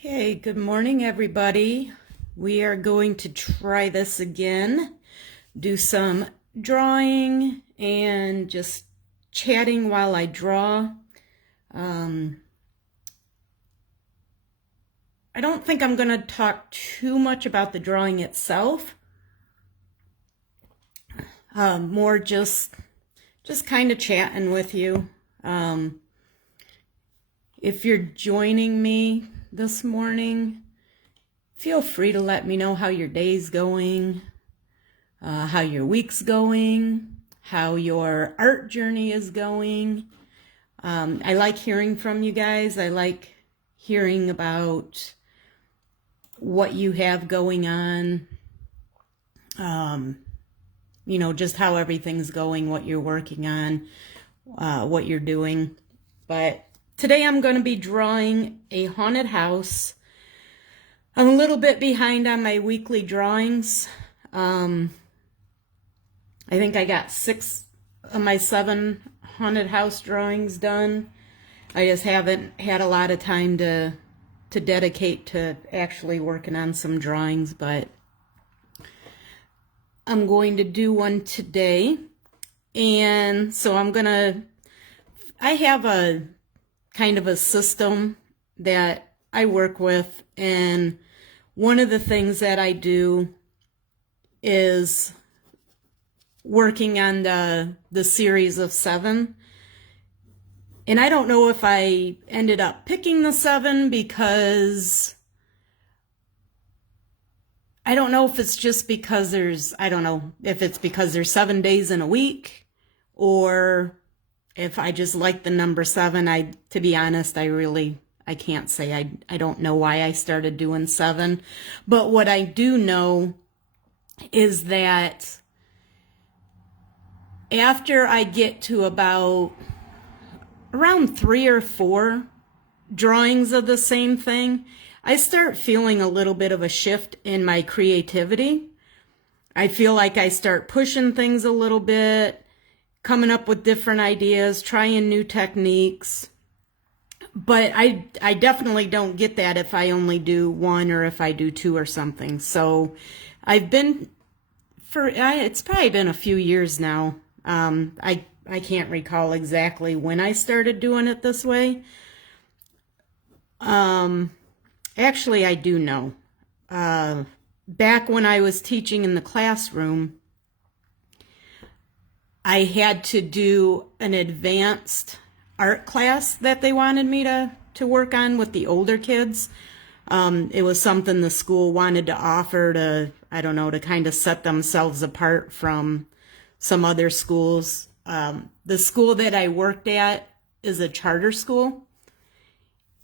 Okay, good morning, everybody. We are going to try this again, do some drawing and just chatting while I draw. I don't think I'm going to talk too much about the drawing itself. More just kind of chatting with you. If you're joining me this morning, feel free to let me know how your day's going, how your week's going, how your art journey is going. I like hearing from you guys. I like hearing about what you have going on, just how everything's going, what you're working on, what you're doing. But today I'm going to be drawing a haunted house. I'm a little bit behind on my weekly drawings. I think I got 6 of my 7 haunted house drawings done. I just haven't had a lot of time to dedicate to actually working on some drawings, but I'm going to do one today. And so I have a kind of a system that I work with, and one of the things that I do is working on the series of 7. And I don't know if I ended up picking the 7 because I don't know if it's just because I don't know if it's because there's 7 days in a week, or if I just like the number 7. To be honest, I can't say. I don't know why I started doing 7. But what I do know is that after I get to about around 3 or 4 drawings of the same thing, I start feeling a little bit of a shift in my creativity. I feel like I start pushing things a little bit, coming up with different ideas, trying new techniques. But I definitely don't get that if I only do 1 or if I do 2 or something. So it's probably been a few years now. I can't recall exactly when I started doing it this way. Actually, I do know. Back when I was teaching in the classroom, I had to do an advanced art class that they wanted me to work on with the older kids. It was something the school wanted to offer to kind of set themselves apart from some other schools. The school that I worked at is a charter school.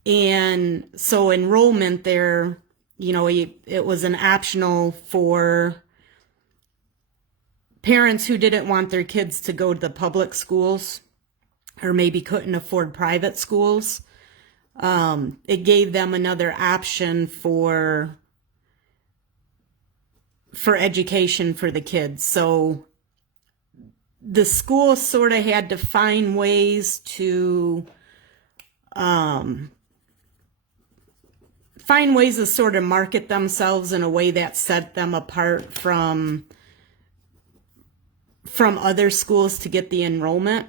And so enrollment there, it was an optional for parents who didn't want their kids to go to the public schools or maybe couldn't afford private schools. It gave them another option for education for the kids. So the school sort of had to find ways to sort of market themselves in a way that set them apart from other schools to get the enrollment.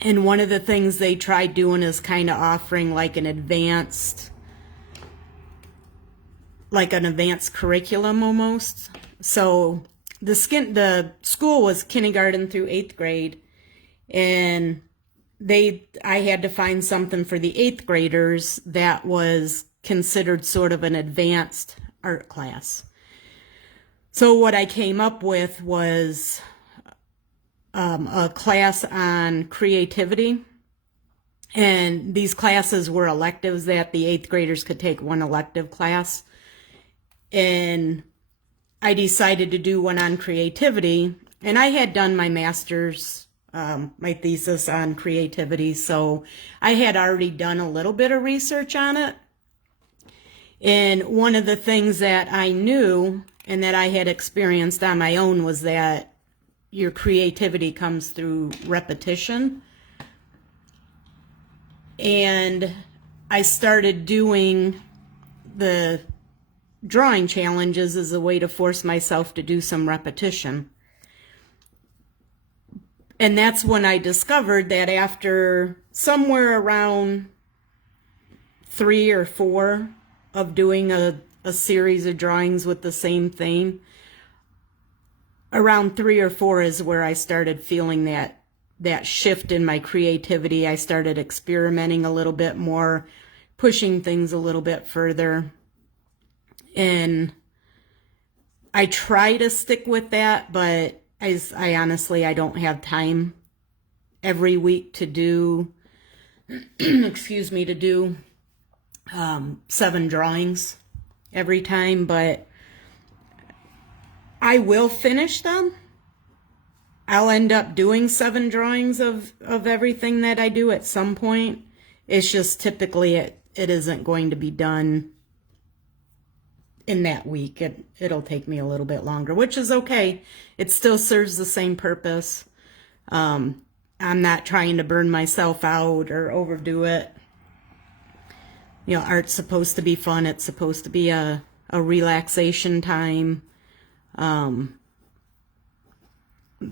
And one of the things they tried doing is kind of offering like an advanced curriculum almost. So the school was kindergarten through 8th grade, and I had to find something for the 8th graders that was considered sort of an advanced art class. So what I came up with was a class on creativity, and these classes were electives that the 8th graders could take one elective class. And I decided to do one on creativity, and I had done my master's, my thesis on creativity, so I had already done a little bit of research on it. And one of the things that I knew and that I had experienced on my own was that your creativity comes through repetition. And I started doing the drawing challenges as a way to force myself to do some repetition. And that's when I discovered that after somewhere around 3 or 4 of doing a series of drawings with the same theme, around 3 or 4 is where I started feeling that shift in my creativity. I started experimenting a little bit more, pushing things a little bit further. And I try to stick with that, but I honestly, I don't have time every week to do, excuse me, to do 7 drawings every time, but I will finish them. I'll end up doing 7 drawings of everything that I do at some point. It's just typically it isn't going to be done in that week. It'll take me a little bit longer, which is okay. It still serves the same purpose. I'm not trying to burn myself out or overdo it. You know, art's supposed to be fun. It's supposed to be a relaxation time.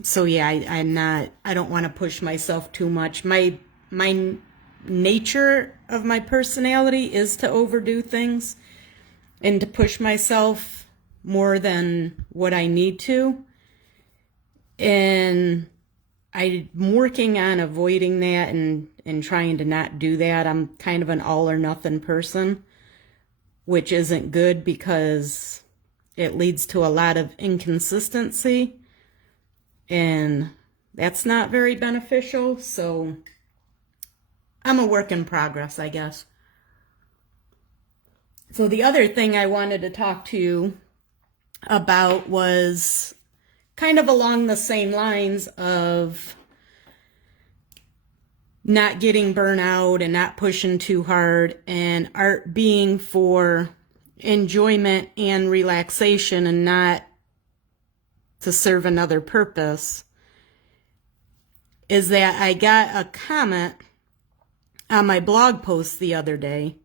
So yeah, I don't want to push myself too much. My nature of my personality is to overdo things and to push myself more than what I need to. And I'm working on avoiding that and trying to not do that. I'm kind of an all or nothing person, which isn't good because it leads to a lot of inconsistency, and that's not very beneficial. So I'm a work in progress, I guess. So the other thing I wanted to talk to you about was kind of along the same lines of not getting burnout and not pushing too hard, and art being for enjoyment and relaxation and not to serve another purpose, is that I got a comment on my blog post the other day,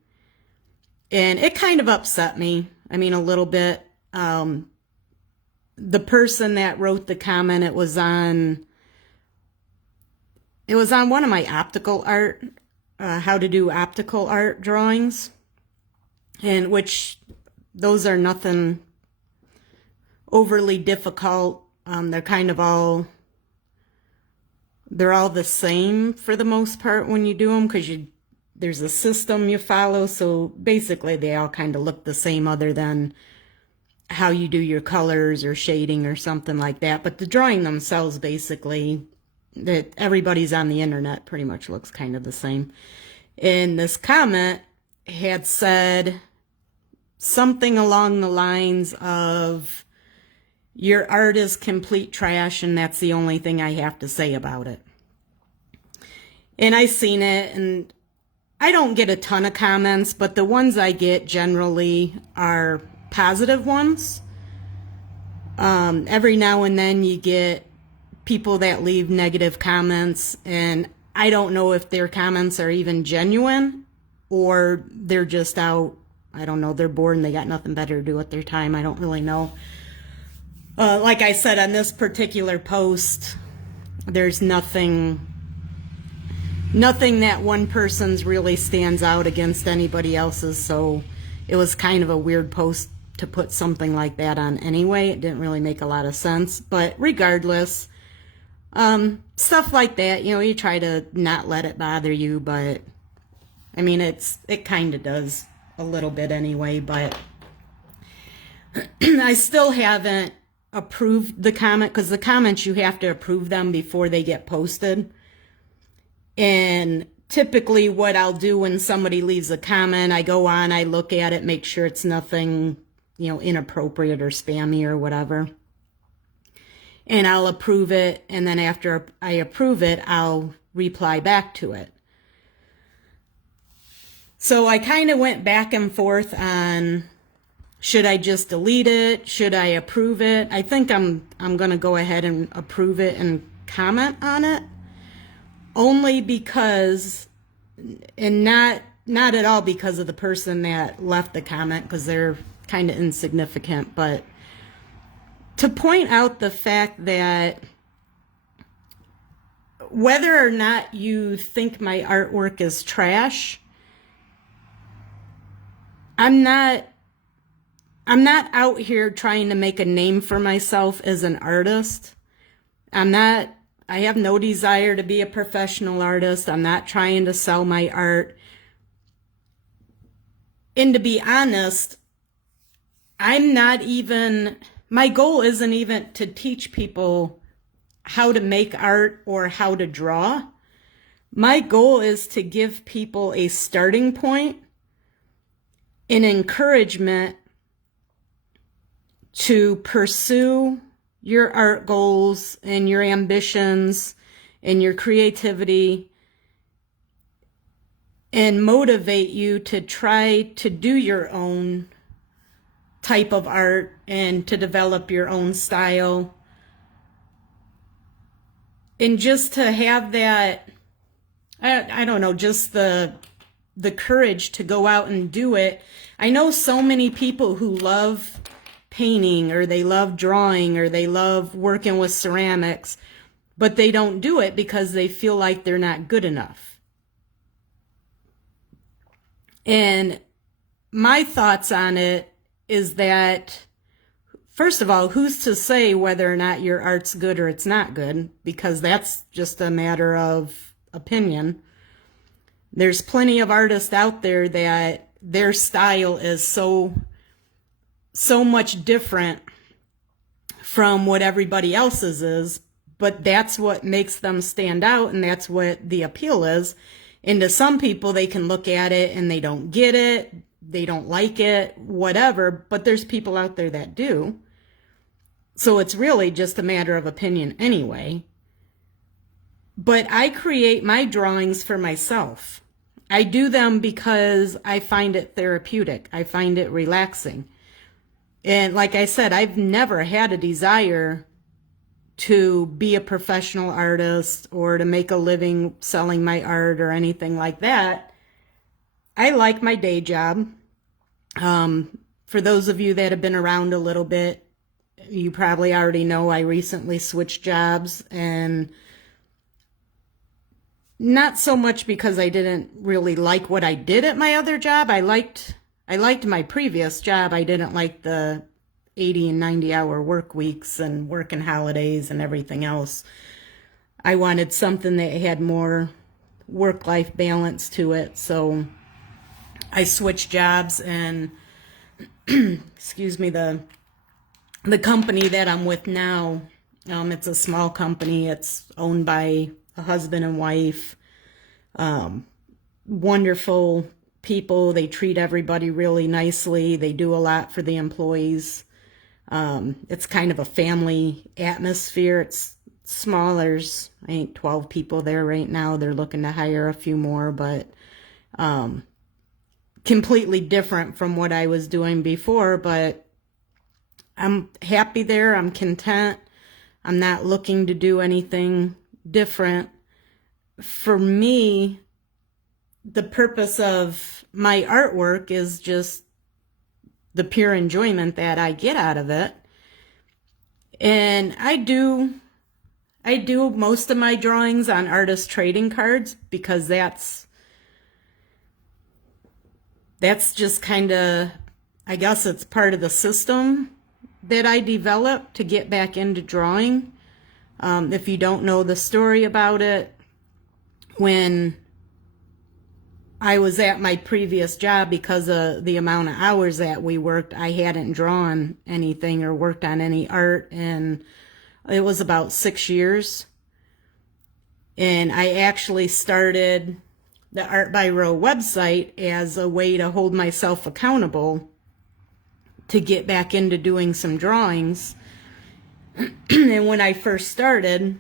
and it kind of upset me. I mean, a little bit. The person that wrote the comment, it was on one of my optical art, how to do optical art drawings, and which those are nothing overly difficult. They're all the same for the most part when you do them, because there's a system you follow. So basically they all kind of look the same, other than how you do your colors or shading or something like that. But the drawing themselves, basically, that everybody's on the internet pretty much looks kind of the same. And this comment had said something along the lines of, your art is complete trash and that's the only thing I have to say about it. And I seen it, and I don't get a ton of comments, but the ones I get generally are positive ones. Every now and then you get people that leave negative comments, and I don't know if their comments are even genuine or they're just out, I don't know, they're bored and they got nothing better to do with their time. I don't really know. Like I said, on this particular post, there's nothing that one person's really stands out against anybody else's, so it was kind of a weird post to put something like that on anyway. It didn't really make a lot of sense, but regardless, stuff like that, you know, you try to not let it bother you, but I mean, it kind of does a little bit anyway. But I still haven't approved the comment, because the comments, you have to approve them before they get posted. And typically what I'll do when somebody leaves a comment, I go on, I look at it, make sure it's nothing, you know, inappropriate or spammy or whatever, and I'll approve it. And then after I approve it, I'll reply back to it. So I kind of went back and forth on, should I just delete it? Should I approve it? I think I'm going to go ahead and approve it and comment on it, only because, and not not at all because of the person that left the comment, because they're kind of insignificant, but to point out the fact that whether or not you think my artwork is trash, I'm not out here trying to make a name for myself as an artist. I have no desire to be a professional artist. I'm not trying to sell my art. And to be honest, my goal isn't even to teach people how to make art or how to draw. My goal is to give people a starting point, an encouragement to pursue your art goals and your ambitions and your creativity, and motivate you to try to do your own type of art and to develop your own style. And just to have that, I don't know, just the courage to go out and do it. I know so many people who love painting, or they love drawing, or they love working with ceramics, but they don't do it because they feel like they're not good enough. And my thoughts on it is that, first of all, who's to say whether or not your art's good or it's not good? Because that's just a matter of opinion. There's plenty of artists out there that their style is so much different from what everybody else's is, but that's what makes them stand out, and that's what the appeal is. And to some people, they can look at it and they don't get it, they don't like it, whatever, but there's people out there that do. So it's really just a matter of opinion anyway. But I create my drawings for myself. I do them because I find it therapeutic. I find it relaxing. And like I said, I've never had a desire to be a professional artist or to make a living selling my art or anything like that. I like my day job. For those of you that have been around a little bit, you probably already know I recently switched jobs, and not so much because I didn't really like what I did at my other job. I liked my previous job. I didn't like the 80 and 90-hour work weeks and working holidays and everything else. I wanted something that had more work-life balance to it, so I switched jobs, and excuse me, the company that I'm with now, it's a small company. It's owned by a husband and wife. Wonderful people. They treat everybody really nicely. They do a lot for the employees. It's kind of a family atmosphere. It's small. There's, I think, 12 people there right now. They're looking to hire a few more, but completely different from what I was doing before. But I'm happy there. I'm content. I'm not looking to do anything different. For me, the purpose of my artwork is just the pure enjoyment that I get out of it. And I do most of my drawings on artist trading cards, because that's just kind of, I guess it's part of the system that I developed to get back into drawing. If you don't know the story about it, when I was at my previous job, because of the amount of hours that we worked, I hadn't drawn anything or worked on any art, and it was about 6 years. And I actually started the Art by Row website as a way to hold myself accountable to get back into doing some drawings. And when I first started,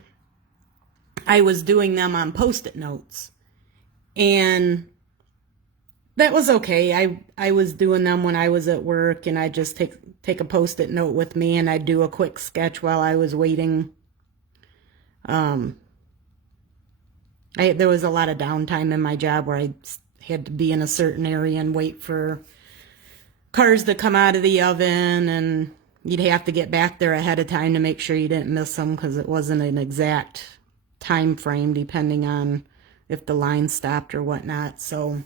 I was doing them on Post-it notes, and that was okay. I was doing them when I was at work, and I just take a Post-it note with me, and I'd do a quick sketch while I was waiting. There was a lot of downtime in my job where had to be in a certain area and wait for cars to come out of the oven, and you'd have to get back there ahead of time to make sure you didn't miss them because it wasn't an exact time frame depending on if the line stopped or whatnot. So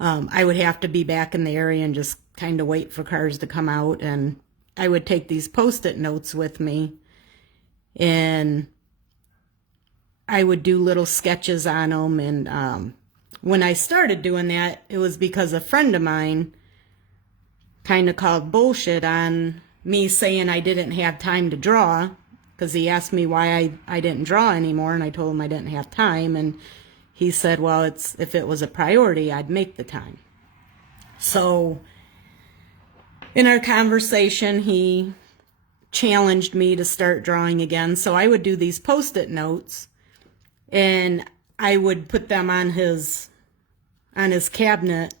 I would have to be back in the area and just kind of wait for cars to come out, and I would take these Post-it notes with me, and I would do little sketches on them. And when I started doing that, it was because a friend of mine kind of called bullshit on me saying I didn't have time to draw, because he asked me why I didn't draw anymore, and I told him I didn't have time, and he said, well, if it was a priority, I'd make the time. So in our conversation, he challenged me to start drawing again. So I would do these Post-it notes, and I would put them on his cabinet.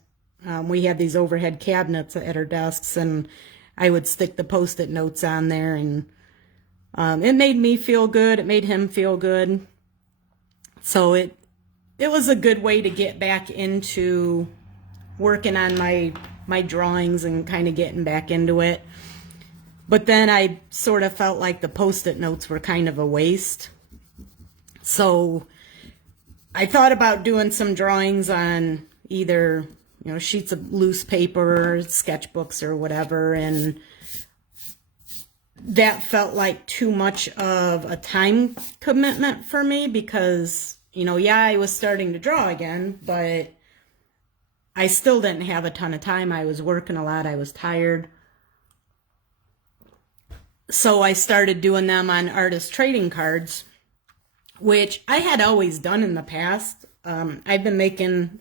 We had these overhead cabinets at our desks, and I would stick the Post-it notes on there, and it made me feel good. It made him feel good. So it was a good way to get back into working on my drawings and kind of getting back into it. But then I sort of felt like the Post-it notes were kind of a waste. So I thought about doing some drawings on either, sheets of loose paper, or sketchbooks or whatever, and that felt like too much of a time commitment for me because, I was starting to draw again, but I still didn't have a ton of time. I was working a lot. I was tired. So I started doing them on artist trading cards, which I had always done in the past. I've been making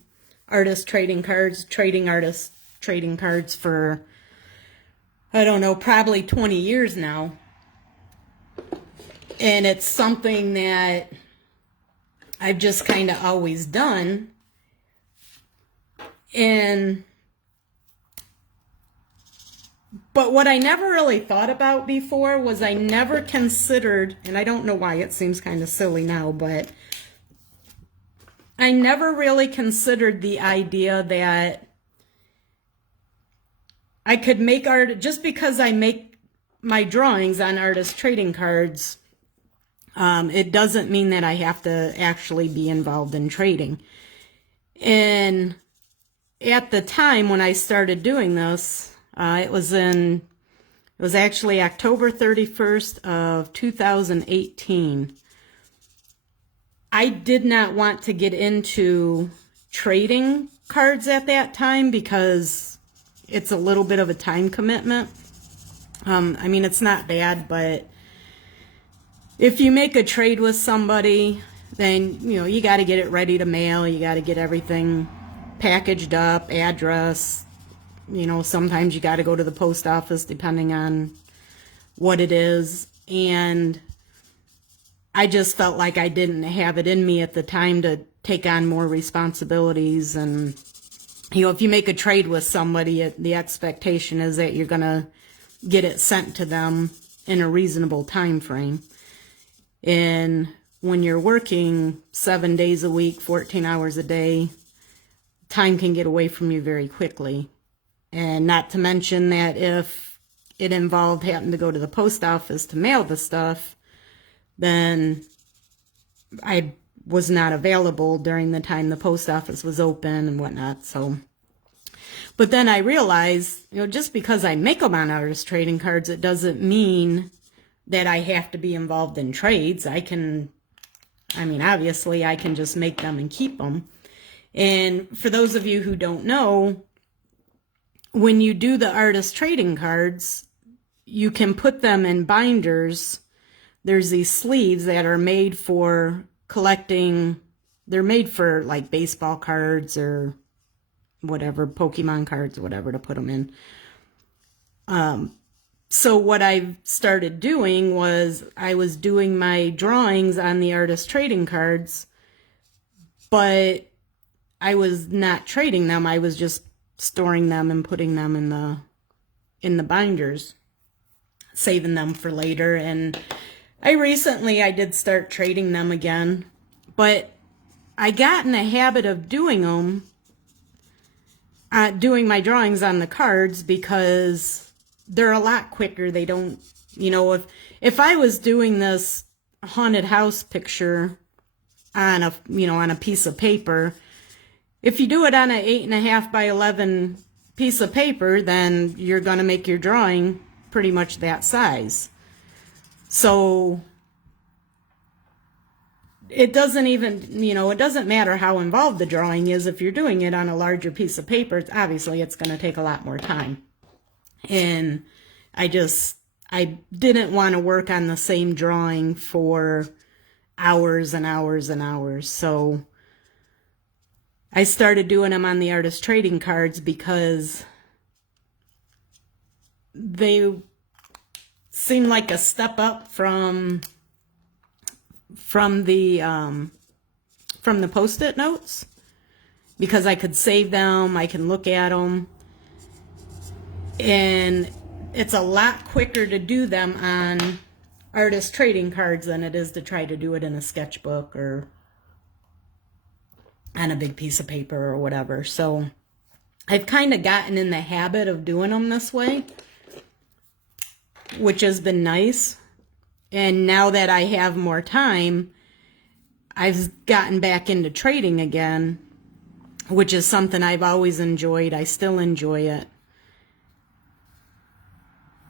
artist trading cards, artist trading cards for, I don't know, probably 20 years now. And it's something that I've just kind of always done. But what I never really thought about before was I never considered, and I don't know why, it seems kind of silly now, but I never really considered the idea that I could make art just because I make my drawings on artist trading cards. It doesn't mean that I have to actually be involved in trading. And at the time when I started doing this, it was actually October 31st of 2018. I did not want to get into trading cards at that time because it's a little bit of a time commitment. I mean, it's not bad, but if you make a trade with somebody, then, you got to get it ready to mail. You got to get everything packaged up, address. Sometimes you got to go to the post office depending on what it is. And I just felt like I didn't have it in me at the time to take on more responsibilities. And, if you make a trade with somebody, the expectation is that you're going to get it sent to them in a reasonable time frame. And when you're working 7 days a week, 14 hours a day, time can get away from you very quickly. And not to mention that if it involved having to go to the post office to mail the stuff, then I was not available during the time the post office was open and whatnot. So, but then I realized, just because I make them on artist trading cards, it doesn't mean that I have to be involved in trades. Obviously I can just make them and keep them. And for those of you who don't know, when you do the artist trading cards, you can put them in binders. There's these sleeves that are made for collecting. They're made for like baseball cards or whatever, Pokemon cards, whatever, to put them in. So what I started doing was I was doing my drawings on the artist trading cards, but I was not trading them. I was just storing them and putting them in the binders, saving them for later. And I did start trading them again, but I got in the habit of doing them, doing my drawings on the cards, because they're a lot quicker. They don't, if I was doing this haunted house picture on a piece of paper, if you do it on an 8.5 by 11 piece of paper, then you're going to make your drawing pretty much that size. So it doesn't even, it doesn't matter how involved the drawing is. If you're doing it on a larger piece of paper, obviously it's going to take a lot more time. And I didn't want to work on the same drawing for hours and hours and hours. So I started doing them on the artist trading cards because they seem like a step up from the Post-it notes, because I could save them, I can look at them, and it's a lot quicker to do them on artist trading cards than it is to try to do it in a sketchbook or on a big piece of paper or whatever. So I've kind of gotten in the habit of doing them this way, which has been nice. And now that I have more time, I've gotten back into trading again, which is something I've always enjoyed. I still enjoy it.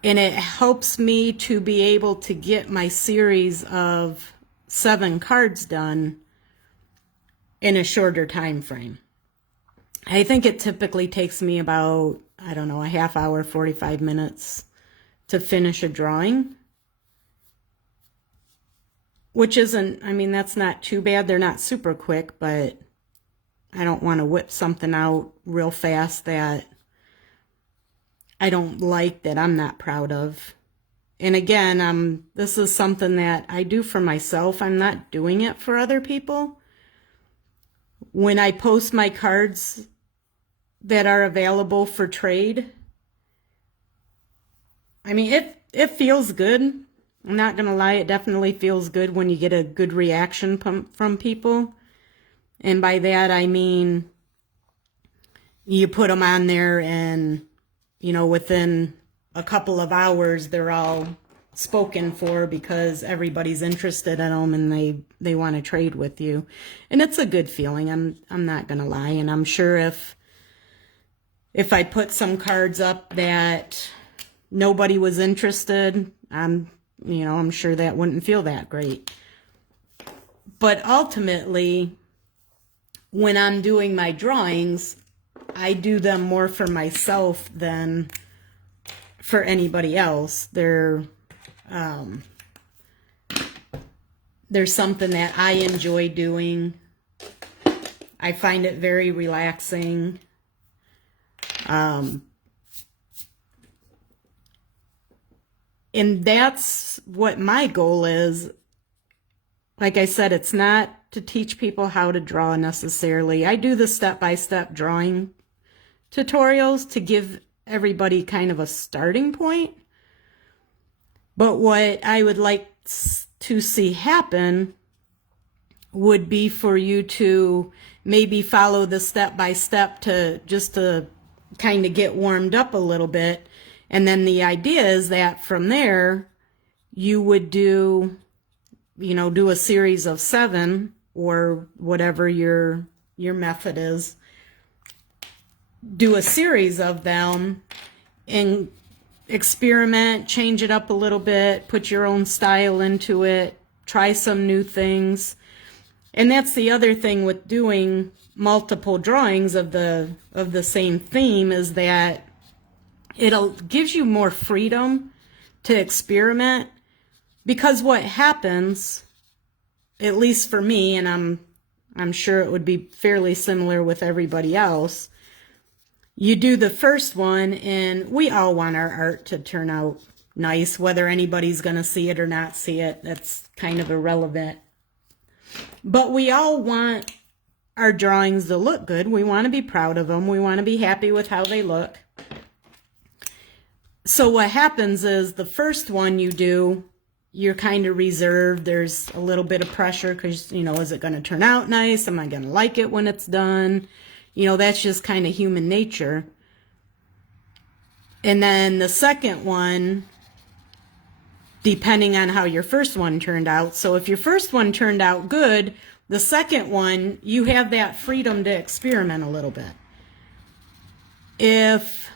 And it helps me to be able to get my series of 7 cards done in a shorter time frame. I think it typically takes me about, a half hour, 45 minutes to finish a drawing, which isn't, that's not too bad. They're not super quick, but I don't want to whip something out real fast that I don't like, that I'm not proud of. And again, this is something that I do for myself. I'm not doing it for other people. When I post my cards that are available for trade, it feels good. I'm not going to lie, it definitely feels good when you get a good reaction from people. And by that, I mean, you put them on there and, within a couple of hours, they're all spoken for because everybody's interested in them and they want to trade with you. And it's a good feeling. I'm not going to lie. And I'm sure if I put some cards up that nobody was interested, I'm sure that wouldn't feel that great. But ultimately, when I'm doing my drawings, I do them more for myself than for anybody else. There's something that I enjoy doing. I find it very relaxing. And that's what my goal is. Like I said, it's not to teach people how to draw necessarily. I do the step-by-step drawing tutorials to give everybody kind of a starting point. But what I would like to see happen would be for you to maybe follow the step-by-step to kind of get warmed up a little bit. And then the idea is that from there, you would do a series of 7 or whatever your method is. Do a series of them and experiment, change it up a little bit, put your own style into it, try some new things. And that's the other thing with doing multiple drawings of the same theme, is that gives you more freedom to experiment. Because what happens, at least for me, and I'm sure it would be fairly similar with everybody else, you do the first one, and we all want our art to turn out nice, whether anybody's going to see it or not see it. That's kind of irrelevant. But we all want our drawings to look good. We want to be proud of them. We want to be happy with how they look. So what happens is the first one you do, you're kind of reserved. There's a little bit of pressure because, is it going to turn out nice? Am I going to like it when it's done? That's just kind of human nature. And then the second one, depending on how your first one turned out. So if your first one turned out good, the second one, you have that freedom to experiment a little bit. If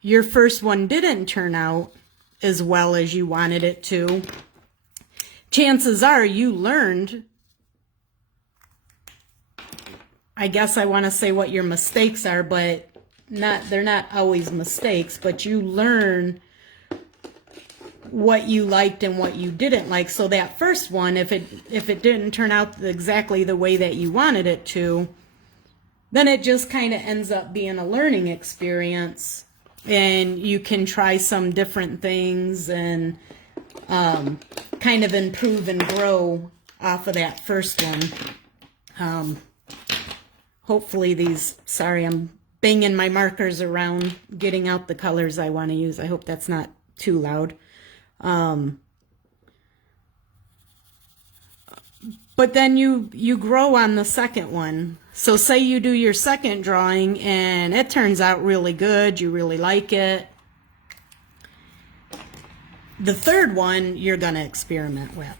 your first one didn't turn out as well as you wanted it to, chances are you learned, I guess I want to say what your mistakes are, but they're not always mistakes, but you learn what you liked and what you didn't like. So that first one, if it didn't turn out exactly the way that you wanted it to, then it just kind of ends up being a learning experience, and you can try some different things and kind of improve and grow off of that first one. Hopefully sorry, I'm banging my markers around, getting out the colors I want to use. I hope that's not too loud. But then you grow on the second one. So say you do your second drawing and it turns out really good, you really like it. The third one you're going to experiment with.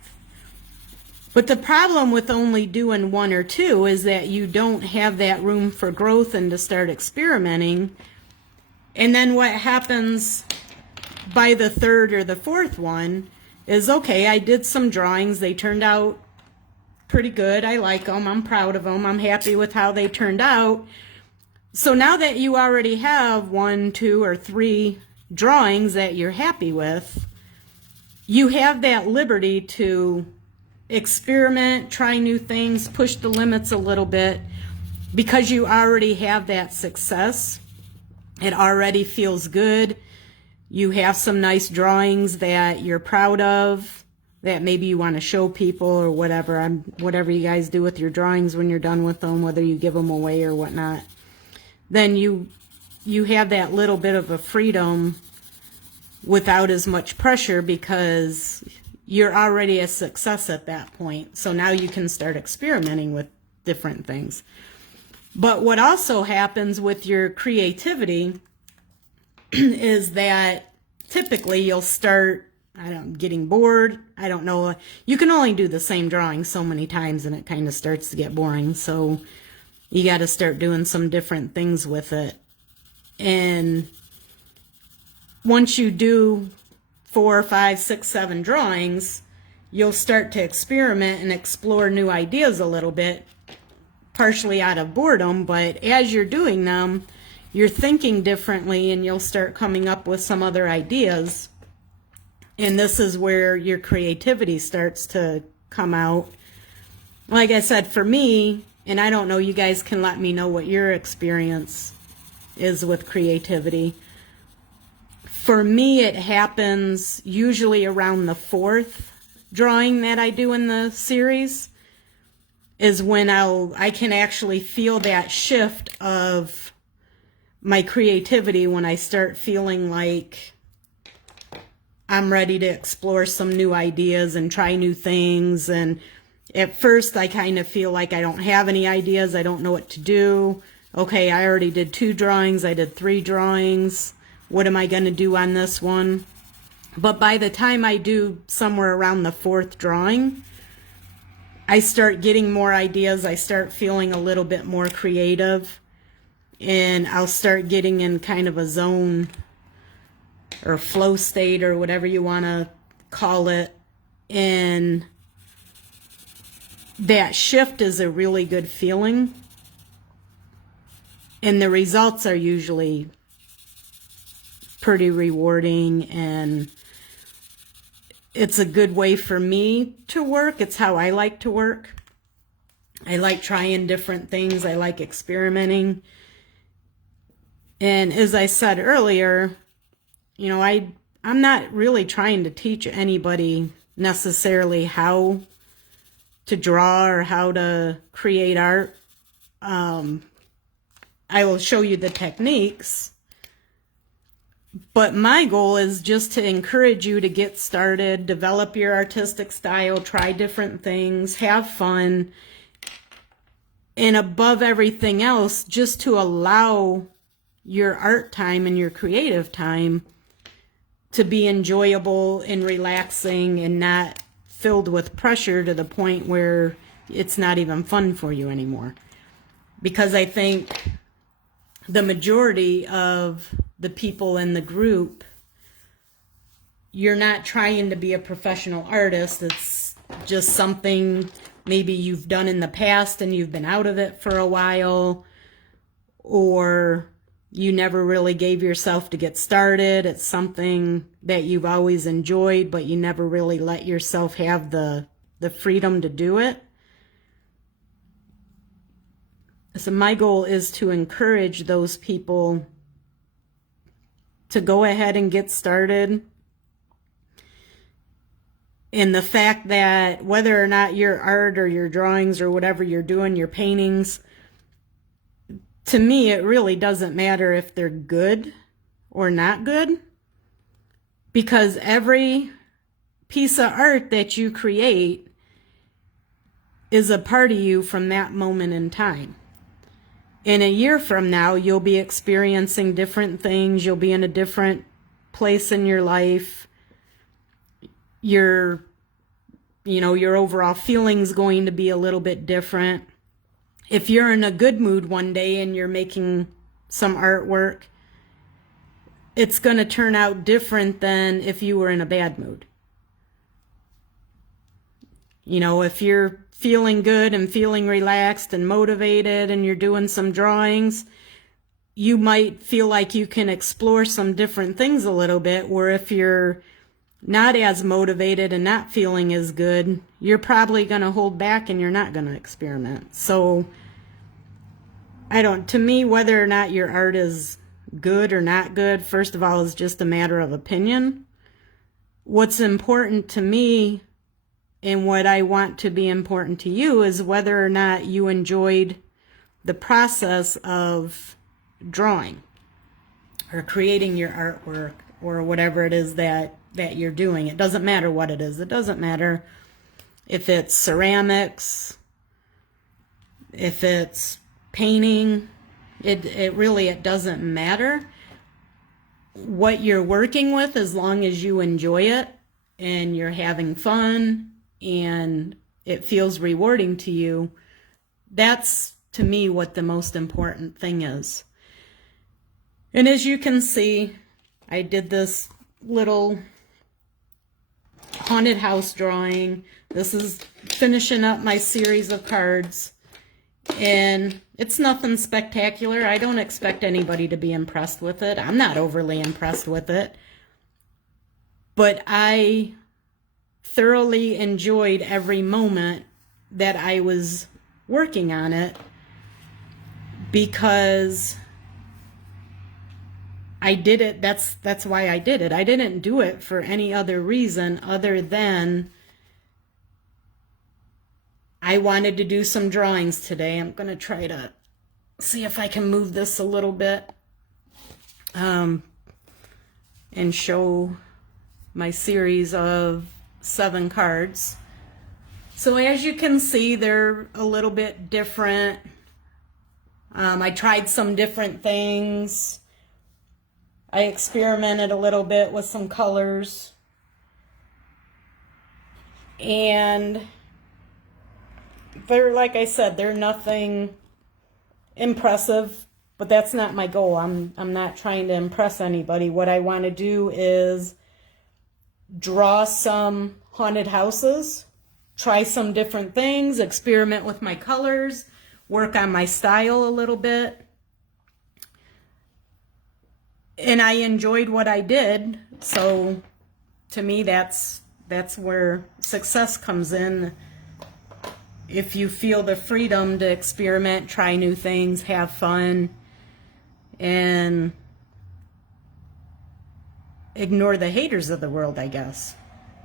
But the problem with only doing one or two is that you don't have that room for growth and to start experimenting. And then what happens by the third or the fourth one is, okay, I did some drawings, they turned out pretty good, I like them, I'm proud of them, I'm happy with how they turned out. So now that you already have 1, 2, or 3 drawings that you're happy with, you have that liberty to experiment, try new things, push the limits a little bit, because you already have that success. It already feels good. You have some nice drawings that you're proud of, that maybe you want to show people or whatever. Whatever you guys do with your drawings when you're done with them, whether you give them away or whatnot, then you have that little bit of a freedom without as much pressure, because you're already a success at that point. So now you can start experimenting with different things. But what also happens with your creativity is that typically you'll start, getting bored. I don't know. You can only do the same drawing so many times and it kind of starts to get boring. So you got to start doing some different things with it. And once you do 4, 5, 6, 7 drawings, you'll start to experiment and explore new ideas a little bit, partially out of boredom, but as you're doing them, you're thinking differently and you'll start coming up with some other ideas. And this is where your creativity starts to come out. Like I said, for me, and I don't know, you guys can let me know what your experience is with creativity. For me, it happens usually around the 4th drawing that I do in the series is when I can actually feel that shift of my creativity, when I start feeling like I'm ready to explore some new ideas and try new things. And at first I kind of feel like I don't have any ideas. I don't know what to do. Okay, I already did 2 drawings. I did 3 drawings. What am I going to do on this one? But by the time I do somewhere around the 4th drawing, I start getting more ideas. I start feeling a little bit more creative, and I'll start getting in kind of a zone or flow state or whatever you want to call it. And that shift is a really good feeling. And the results are usually pretty rewarding, and it's a good way for me to work. It's how I like to work. I like trying different things. I like experimenting. And as I said earlier, I'm not really trying to teach anybody necessarily how to draw or how to create art. I will show you the techniques, But my goal is just to encourage you to get started, develop your artistic style, try different things, have fun, and above everything else, just to allow your art time and your creative time to be enjoyable and relaxing and not filled with pressure to the point where it's not even fun for you anymore. Because I think the majority of the people in the group, you're not trying to be a professional artist. It's just something maybe you've done in the past and you've been out of it for a while, or you never really gave yourself to get started. It's something that you've always enjoyed, but you never really let yourself have the freedom to do it. So my goal is to encourage those people to go ahead and get started. And the fact that whether or not your art or your drawings or whatever you're doing, your paintings, to me, it really doesn't matter if they're good or not good, because every piece of art that you create is a part of you from that moment in time. In a year from now, you'll be experiencing different things. You'll be in a different place in your life. Your overall feeling's going to be a little bit different. If you're in a good mood one day and you're making some artwork, it's going to turn out different than if you were in a bad mood. If you're feeling good and feeling relaxed and motivated and you're doing some drawings, you might feel like you can explore some different things a little bit, where if you're not as motivated and not feeling as good, you're probably going to hold back and you're not going to experiment. So to me, whether or not your art is good or not good, first of all, is just a matter of opinion. What's important to me and what I want to be important to you is whether or not you enjoyed the process of drawing or creating your artwork or whatever it is that you're doing. It doesn't matter what it is. It doesn't matter if it's ceramics, if it's painting. It doesn't matter what you're working with, as long as you enjoy it and you're having fun and it feels rewarding to you. That's, to me, what the most important thing is. And as you can see, I did this little haunted house drawing. This is finishing up my series of cards. And it's nothing spectacular. I don't expect anybody to be impressed with it. I'm not overly impressed with it. But I thoroughly enjoyed every moment that I was working on it, because I did it. That's why I did it. I didn't do it for any other reason other than I wanted to do some drawings today. I'm going to try to see if I can move this a little bit and show my series of 7 cards. So as you can see, they're a little bit different. I tried some different things. I experimented a little bit with some colors. And they're, like I said, they're nothing impressive, but that's not my goal. I'm not trying to impress anybody. What I want to do is draw some haunted houses, try some different things, experiment with my colors, work on my style a little bit. And I enjoyed what I did. So to me, that's where success comes in. If you feel the freedom to experiment, try new things, have fun, and ignore the haters of the world, I guess.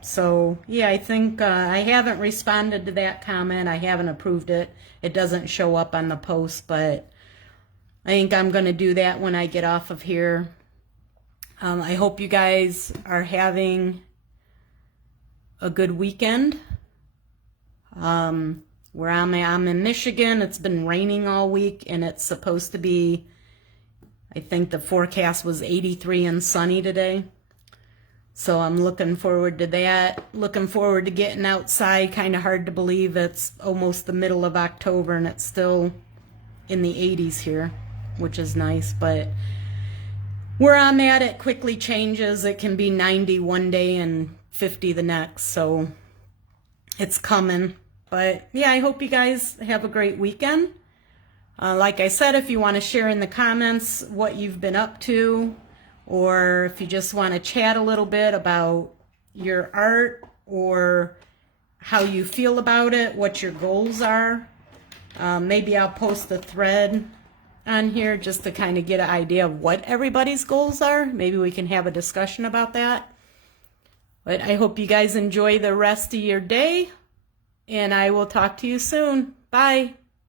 So, yeah, I think I haven't responded to that comment. I haven't approved it. It doesn't show up on the post, but I think I'm going to do that when I get off of here. I hope you guys are having a good weekend. Where I'm in Michigan, it's been raining all week, and it's supposed to be, I think the forecast was 83 and sunny today. So I'm looking forward to that. Looking forward to getting outside. Kind of hard to believe it's almost the middle of October and it's still in the 80s here, which is nice. But where I'm at, it quickly changes. It can be 90 one day and 50 the next. So it's coming. But yeah, I hope you guys have a great weekend. Like I said, if you want to share in the comments what you've been up to, or if you just want to chat a little bit about your art or how you feel about it, what your goals are, maybe I'll post a thread on here just to kind of get an idea of what everybody's goals are. Maybe we can have a discussion about that. But I hope you guys enjoy the rest of your day, and I will talk to you soon. Bye.